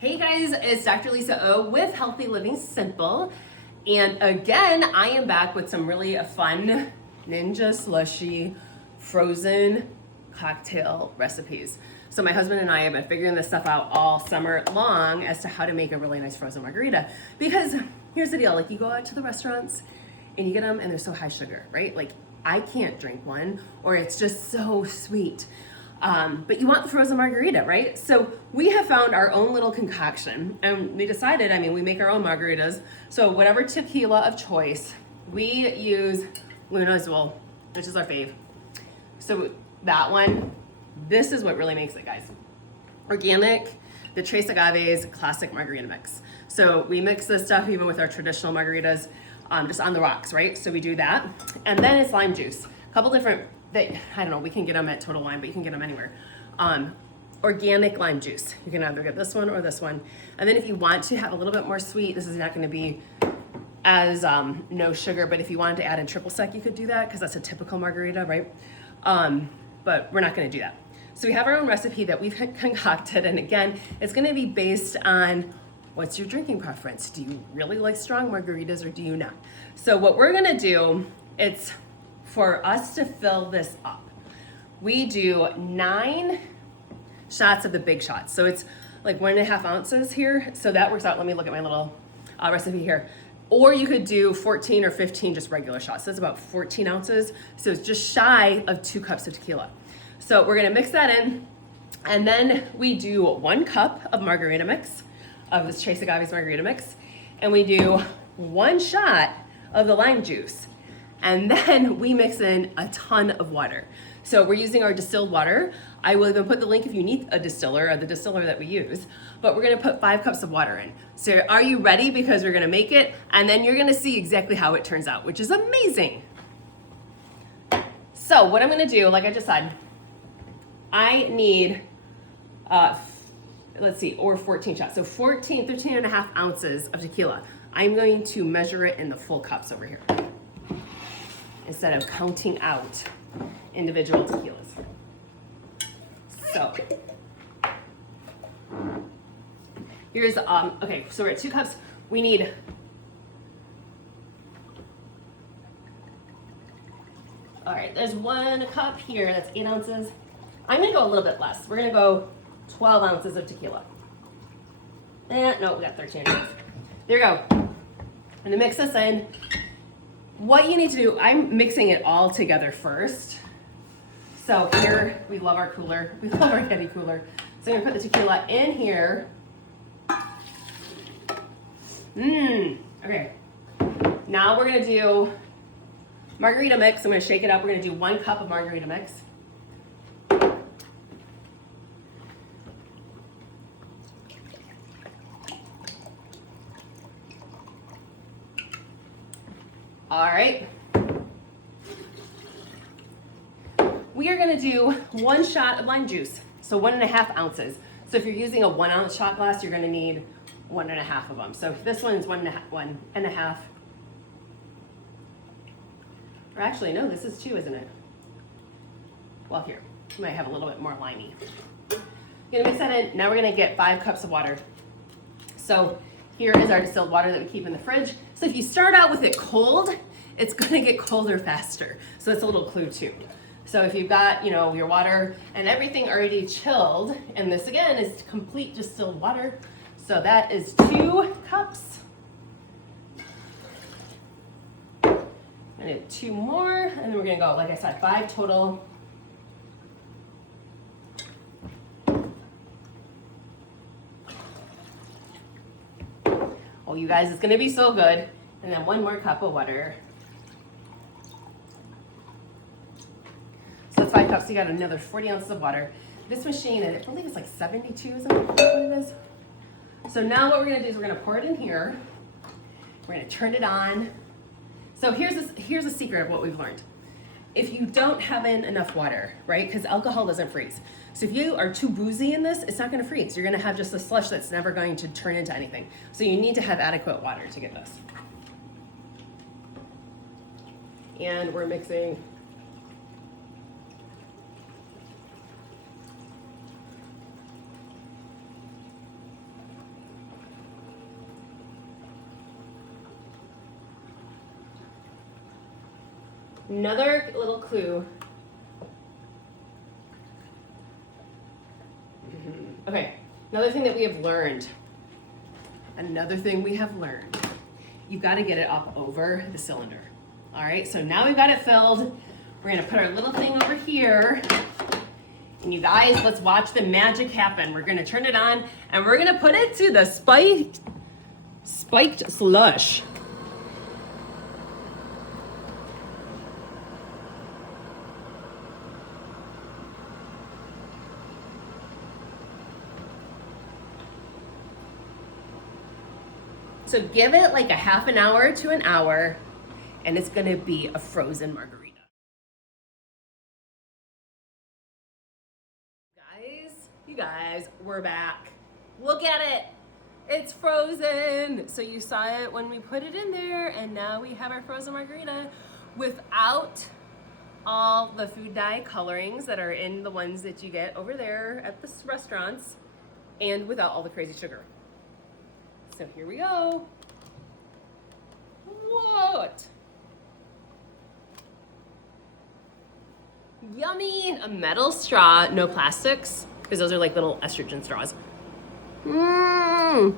Hey guys, it's Dr. Lisa O with Healthy Living Simple. And again, I am back with some really fun Ninja Slushi frozen cocktail recipes. So my husband and I have been figuring this stuff out all summer long as to how to make a really nice frozen margarita. Because here's the deal, like you go out to the restaurants and you get them and they're so high sugar, right? Like I can't drink one or it's just so sweet. But you want the frozen margarita, right? So we have found our own little concoction and we decided, we make our own margaritas. So whatever tequila of choice, we use Luna's, which is our fave. So that one, this is what really makes it, guys. Organic, the Tres Agaves classic margarita mix. So we mix this stuff even with our traditional margaritas, just on the rocks, right? So we do that. And then it's lime juice. A couple different, I don't know, we can get them at Total Wine, but you can get them anywhere. Organic lime juice. You can either get this one or this one. And then if you want to have a little bit more sweet, this is not gonna be as no sugar, but if you wanted to add in triple sec, you could do that because that's a typical margarita, right? But we're not gonna do that. So we have our own recipe that we've concocted. And again, it's gonna be based on what's your drinking preference? Do you really like strong margaritas or do you not? So what we're gonna do, it's for us to fill this up. We do 9 shots of the big shots. So it's like 1.5 ounces here. So that works out. Let me look at my little recipe here. Or you could do 14 or 15 just regular shots. So that's about 14 ounces. So it's just shy of 2 cups of tequila. So we're gonna mix that in. And then we do 1 cup of margarita mix, of this Tres Agaves margarita mix. And we do 1 shot of the lime juice. And then we mix in a ton of water. So we're using our distilled water. I will even put the link if you need a distiller or the distiller that we use, but we're gonna put 5 cups of water in. So are you ready? Because we're gonna make it and then you're gonna see exactly how it turns out, which is amazing. So what I'm gonna do, like I just said, I need, or 14 shots. So 15 and a half ounces of tequila. I'm going to measure it in the full cups over here, instead of counting out individual tequilas. So here's, okay, so we're at 2 cups. We need, all right, there's 1 cup here, that's 8 ounces. I'm gonna go a little bit less. We're gonna go 12 ounces of tequila. No, we got 13 ounces. There you go. I'm gonna mix this in. What you need to do, I'm mixing it all together first. So here, we love our cooler. We love our Yeti cooler. So I'm gonna put the tequila in here. Okay. Now we're gonna do margarita mix. I'm gonna shake it up. We're gonna do 1 cup of margarita mix. All right. We are gonna do 1 shot of lime juice, so 1.5 ounces. So if you're using a 1 ounce shot glass, you're gonna need 1.5 of them. So this one's 1.5. Or actually, no, this is 2, isn't it? Well, here, you might have a little bit more limey. You're gonna mix that in. Now we're gonna get 5 cups of water. So here is our distilled water that we keep in the fridge. So if you start out with it cold, it's gonna get colder faster. So that's a little clue too. So if you've got, your water and everything already chilled, and this again is complete distilled water. So that is 2 cups. I need 2 more, and then we're gonna go, like I said, 5 total. Oh, you guys, it's gonna be so good. And then 1 more cup of water. So that's 5 cups, so you got another 40 ounces of water. This machine, I believe it's like 72, isn't it? What it is? So now what we're gonna do is we're gonna pour it in here. We're gonna turn it on. So here's a secret of what we've learned. If you don't have in enough water, right? Because alcohol doesn't freeze. So if you are too boozy in this, it's not gonna freeze. You're gonna have just a slush that's never going to turn into anything. So you need to have adequate water to get this. And we're mixing Another little clue. Okay, another thing that we have learned. You've got to get it up over the cylinder. All right, so now we've got it filled. We're gonna put our little thing over here. And you guys, let's watch the magic happen. We're gonna turn it on and we're gonna put it to the spiked slush. So give it like a half an hour to an hour, and it's gonna be a frozen margarita. You guys, we're back. Look at it. It's frozen. So you saw it when we put it in there, and now we have our frozen margarita without all the food dye colorings that are in the ones that you get over there at the restaurants, and without all the crazy sugar. So here we go. What? Yummy! A metal straw, no plastics, because those are like little estrogen straws. Mmm!